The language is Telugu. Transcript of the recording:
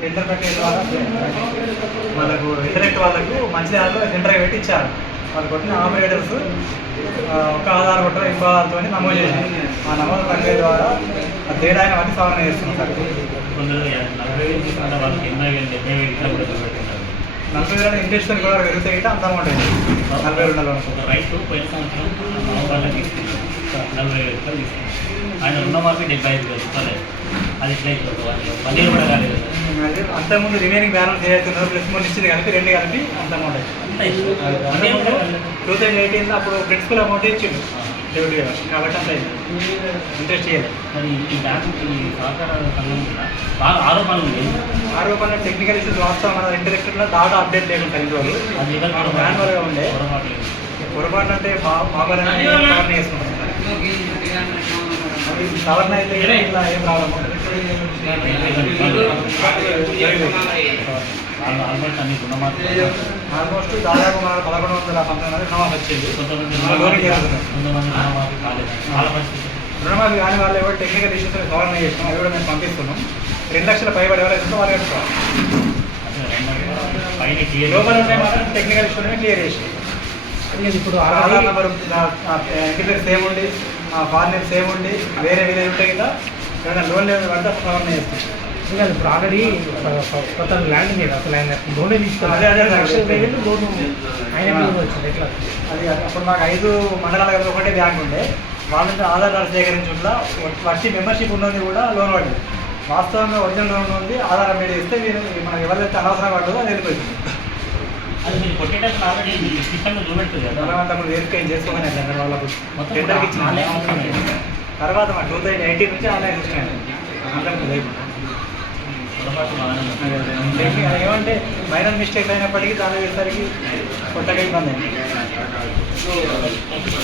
టెండర్ పెట్టే ద్వారా వాళ్ళకు ఇంటర్నెట్ వాళ్ళకు మంచి దాంట్లో టెండర్ పెట్టి ఇచ్చారు వాళ్ళు కొట్టిన ఆపరేటర్స్ ఒక ఆధార్ కొట్ట ఇంకో ఆధార్తో నమోదు చేశారు. ఆ నమోదు ప్రక్రియ ద్వారా ఆ తేడాన్ని బట్టి సవరణ చేస్తున్నారు. నలభై వేల ఇంట్రెస్ట్ కూడా పెరుగుతాయి గిట్ట అంత అమౌంట్ అయింది నలభై రెండు నెలలు ఒక రైతు నలభై వేలు రూపాయలు తీసుకున్నాడు ఆయన రుణమాఫీ డెబ్బై ఐదు వేలు రూపాయలు. అది ఇట్లా అయిపోతుంది వన్ ఇయర్ కూడా కాలేదు. అంతకుముందు రిమైనింగ్ బ్యాలెన్స్ ఏదైతుందో ప్లస్ మూడు ఇచ్చింది కలిపి రెండు కలిపి అంత అమౌంట్ టూ థౌజండ్ ఎయిటీన్లో అప్పుడు ప్రిన్సిపల్ అమౌంట్ ఇచ్చిండు. డెబ్యూటీ గారు కాబట్టి అంత అయింది. ఇంట్రెస్ట్ చేయలేదు. మరి ఈ బ్యాంకు ఈ సహకార సంఘం కూడా బాగా ఆరోపణలు ఉన్నాయి. ఆరోపణ టెక్నికల్ ఇష్యూస్ వాస్తవం మన ఇంటరెక్ట్లో డాటా అప్డేట్ లేకుండా అది ఎవరు మాకు మాన్యువల్గా ఉండే. పొరపాటు లేదు. అంటే చేసుకుంటాం. అది సవరణ అయితే ఇలా ఏం ప్రాబ్లం ఆల్మోస్ట్ దాదాపు మన పదకొండు వందల పంతొమ్మిది వందల రుణమాఫీ వచ్చింది రుణమాఫీ వాళ్ళ కాని వాళ్ళు ఎవరు టెక్నికల్ ఇష్యూస్ సవరణ చేసినాం అది కూడా మేము పంపిస్తున్నాం రెండు లక్షల పైబడి ఎవరైతే ఉందో వాళ్ళు కట్టుకోవాలి లోపల ఉంటే మాత్రం టెక్నికల్ ఇష్యూస్ క్లియర్ చేసి ఇప్పుడు ఆధార్ నెంబర్ ఇంటి పేరు సేమ్ ఉండి ఫార్ నేమ్ సేమ్ ఉండి వేరే వేరే ఉంటే కదా ఏదైనా లోన్ లేదు పడితే సవరణ చేస్తాం ఇప్పుడు ఆల్రెడీ కొత్త ల్యాండ్ మీద అసలు ఆయన లోనే తీసుకున్నారు అదే, అదే, అదే. లక్షల వేలు లోన్? ఆయన వచ్చింది ఎట్లా? అది అప్పుడు మాకు ఐదు మండలాల కలిపి ఒకటే బ్యాంక్ ఉండే. వాళ్ళ నుంచి ఆధార్ కార్డు సేకరించుకుంటా వచ్చి మెంబర్షిప్ ఉన్నది కూడా లోన్ పడింది. వాస్తవంగా ఒరిజినల్ లోన్ ఉంది ఆధార్ అప్డేట్ చేస్తే మీరు మనకి ఎవరైతే అనవసరం పడ్డదో అది వెళ్ళిపోయింది. అది మీరు కొట్టేటప్పుడు ఆల్రెడీ సిస్టమ్లో చూపెడుతుంది కదా. తర్వాత మనం చేసుకోగానే సార్ వాళ్ళకు. మొత్తం టెండర్కి ఇచ్చిన ఆన్లైన్ అవసరం తర్వాత మా టూ థౌజండ్ ఎయిటీన్ నుంచి ఆన్లైన్. అదే, అదే. ఏమంటే మైనర్ మిస్టేక్ అయినప్పటికీ దాని వేసరికి కొత్తగా ఇబ్బంది.